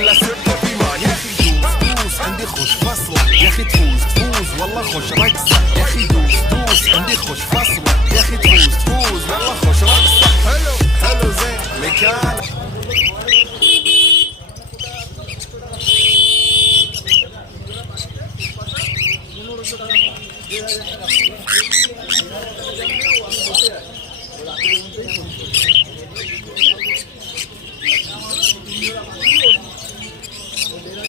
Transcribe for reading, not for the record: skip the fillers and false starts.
ولا سبته في ما. يا اخي دوس عندي خوش فصلة، يا اخي تفوز والله خوش رقصة. يا اخي دوس عندي خوش فصلة، يا اخي تفوز والله خوش رقصة. حلو زين مكان